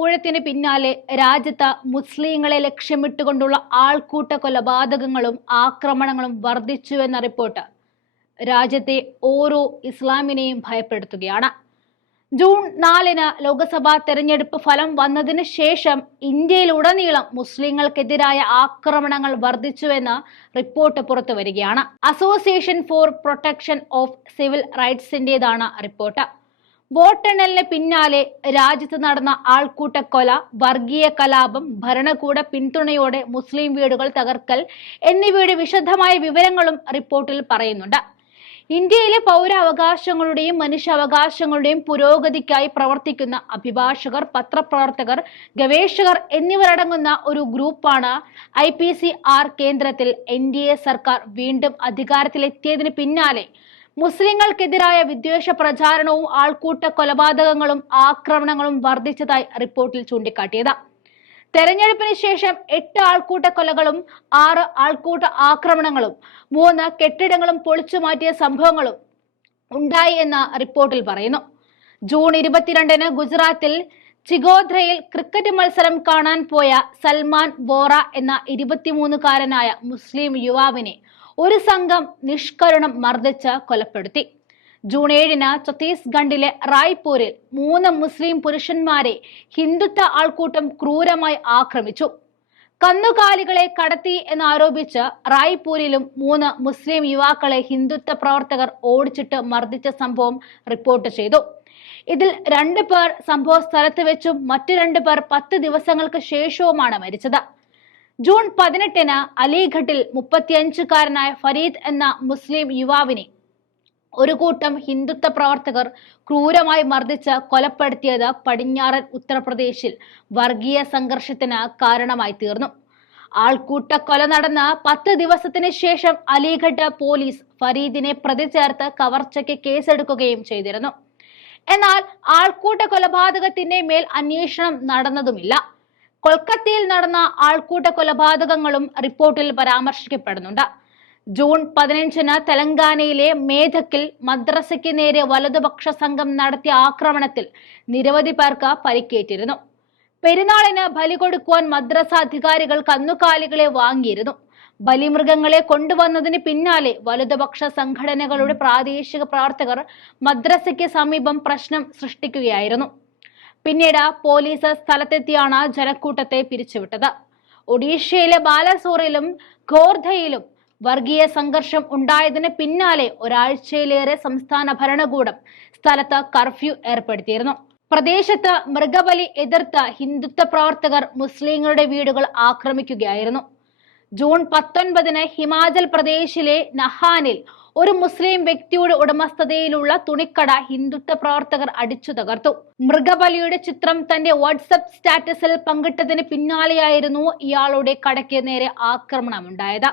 ഊഴത്തിന് പിന്നാലെ രാജ്യത്ത് മുസ്ലിങ്ങളെ ലക്ഷ്യമിട്ടുകൊണ്ടുള്ള ആൾക്കൂട്ട കൊലപാതകങ്ങളും ആക്രമണങ്ങളും വർദ്ധിച്ചുവെന്ന റിപ്പോർട്ട്. രാജ്യത്തെ ഓരോ ഇസ്ലാമിനെയും ഭയപ്പെടുത്തുകയാണ്. ജൂൺ നാലിന് ലോക്സഭാ തെരഞ്ഞെടുപ്പ് ഫലം വന്നതിന് ശേഷം ഇന്ത്യയിലുടനീളം മുസ്ലിങ്ങൾക്കെതിരായ ആക്രമണങ്ങൾ വർദ്ധിച്ചുവെന്ന് റിപ്പോർട്ട് പുറത്തു വരികയാണ് association for protection of civil റൈറ്റ്സിന്റേതാണ് report. വോട്ടെണ്ണലിന് പിന്നാലെ രാജ്യത്ത് നടന്ന ആൾക്കൂട്ട കൊല വർഗീയ കലാപം ഭരണകൂട പിന്തുണയോടെ മുസ്ലിം വീടുകൾ തകർക്കൽ എന്നിവയുടെ വിശദമായ വിവരങ്ങളും റിപ്പോർട്ടിൽ പറയുന്നുണ്ട്. ഇന്ത്യയിലെ പൗരാവകാശങ്ങളുടെയും മനുഷ്യാവകാശങ്ങളുടെയും പുരോഗതിക്കായി പ്രവർത്തിക്കുന്ന അഭിഭാഷകർ പത്രപ്രവർത്തകർ ഗവേഷകർ എന്നിവരടങ്ങുന്ന ഒരു ഗ്രൂപ്പാണ് ഐ പി സി ആർ കേന്ദ്രത്തിൽ എൻ ഡി എ സർക്കാർ വീണ്ടും അധികാരത്തിലെത്തിയതിന് പിന്നാലെ മുസ്ലിങ്ങൾക്കെതിരായ വിദ്വേഷ പ്രചാരണവും ആൾക്കൂട്ട കൊലപാതകങ്ങളും ആക്രമണങ്ങളും വർദ്ധിച്ചതായി റിപ്പോർട്ടിൽ ചൂണ്ടിക്കാട്ടിയത്. തെരഞ്ഞെടുപ്പിന് ശേഷം എട്ട് ആൾക്കൂട്ട കൊലകളും ആറ് ആൾക്കൂട്ട ആക്രമണങ്ങളും മൂന്ന് കെട്ടിടങ്ങളും പൊളിച്ചു മാറ്റിയ സംഭവങ്ങളും ഉണ്ടായി എന്ന റിപ്പോർട്ടിൽ പറയുന്നു. ജൂൺ ഇരുപത്തിരണ്ടിന് ഗുജറാത്തിൽ ചിഗോദ്രയിൽ ക്രിക്കറ്റ് മത്സരം കാണാൻ പോയ സൽമാൻ ബോറ എന്ന ഇരുപത്തിമൂന്നുകാരനായ മുസ്ലിം യുവാവിനെ ഒരു സംഘം നിഷ്കരണം മർദ്ദിച്ച് കൊലപ്പെടുത്തി. ജൂൺ ഏഴിന് ഛത്തീസ്ഗഡിലെ റായ്പൂരിൽ മൂന്ന് മുസ്ലിം പുരുഷന്മാരെ ഹിന്ദുത്വ ആൾക്കൂട്ടം ക്രൂരമായി ആക്രമിച്ചു. കന്നുകാലികളെ കടത്തി എന്നാരോപിച്ച് റായ്പൂരിലും മൂന്ന് മുസ്ലിം യുവാക്കളെ ഹിന്ദുത്വ പ്രവർത്തകർ ഓടിച്ചിട്ട് മർദ്ദിച്ച സംഭവം റിപ്പോർട്ട് ചെയ്തു. ഇതിൽ രണ്ടു പേർ സംഭവ സ്ഥലത്ത് വെച്ചും മറ്റു രണ്ടു പേർ പത്ത് ദിവസങ്ങൾക്ക് ശേഷവുമാണ് മരിച്ചത്. ജൂൺ പതിനെട്ടിന് അലിഘട്ടിൽ മുപ്പത്തിയഞ്ചുകാരനായ ഫരീദ് എന്ന മുസ്ലിം യുവാവിനെ ഒരു കൂട്ടം ഹിന്ദുത്വ പ്രവർത്തകർ ക്രൂരമായി മർദ്ദിച്ച് കൊലപ്പെടുത്തിയത് പടിഞ്ഞാറൻ ഉത്തർപ്രദേശിൽ വർഗീയ സംഘർഷത്തിന് കാരണമായി തീർന്നു. ആൾക്കൂട്ട കൊല നടന്ന പത്ത് ദിവസത്തിന് ശേഷം അലിഘട്ട് പോലീസ് ഫരീദിനെ പ്രതി ചേർത്ത് കവർച്ചയ്ക്ക് കേസെടുക്കുകയും ചെയ്തിരുന്നു. എന്നാൽ ആൾക്കൂട്ട കൊലപാതകത്തിന്റെ മേൽ അന്വേഷണം നടന്നതുമില്ല. കൊൽക്കത്തയിൽ നടന്ന ആൾക്കൂട്ട കൊലപാതകങ്ങളും റിപ്പോർട്ടിൽ പരാമർശിക്കപ്പെടുന്നുണ്ട്. ജൂൺ പതിനഞ്ചിന് തെലങ്കാനയിലെ മേധക്കിൽ മദ്രസയ്ക്ക് നേരെ വലതുപക്ഷ സംഘം നടത്തിയ ആക്രമണത്തിൽ നിരവധി പേർക്ക് പരിക്കേറ്റിരുന്നു. പെരുന്നാളിന് ബലി കൊടുക്കുവാൻ മദ്രസ അധികാരികൾ കന്നുകാലികളെ വാങ്ങിയിരുന്നു. ബലിമൃഗങ്ങളെ കൊണ്ടുവന്നതിന് പിന്നാലെ വലതുപക്ഷ സംഘടനകളുടെ പ്രാദേശിക പ്രവർത്തകർ മദ്രസയ്ക്ക് സമീപം പ്രശ്നം സൃഷ്ടിക്കുകയായിരുന്നു. പിന്നീട് പോലീസ് സ്ഥലത്തെത്തിയാണ് ജനക്കൂട്ടത്തെ പിരിച്ചുവിട്ടത്. ഒഡീഷയിലെ ബാലസോറിലും ഖോർധയിലും വർഗീയ സംഘർഷം ഉണ്ടായതിന് പിന്നാലെ ഒരാഴ്ചയിലേറെ സംസ്ഥാന ഭരണകൂടം സ്ഥലത്ത് കർഫ്യൂ ഏർപ്പെടുത്തിയിരുന്നു. പ്രദേശത്ത് മൃഗബലി എതിർത്ത ഹിന്ദുത്വ പ്രവർത്തകർ മുസ്ലിങ്ങളുടെ വീടുകൾ ആക്രമിക്കുകയായിരുന്നു. ജൂൺ പത്തൊൻപതിന് ഹിമാചൽ പ്രദേശിലെ നഹാനിൽ ഒരു മുസ്ലിം വ്യക്തിയുടെ ഉടമസ്ഥതയിലുള്ള തുണിക്കട ഹിന്ദുത്വ പ്രവർത്തകർ അടിച്ചു തകർത്തു. മൃഗബലിയുടെ ചിത്രം തന്റെ വാട്സപ്പ് സ്റ്റാറ്റസിൽ പങ്കിട്ടതിന് പിന്നാലെയായിരുന്നു ഇയാളുടെ കടയ്ക്ക് നേരെ ആക്രമണം ആക്രമണമുണ്ടായത്.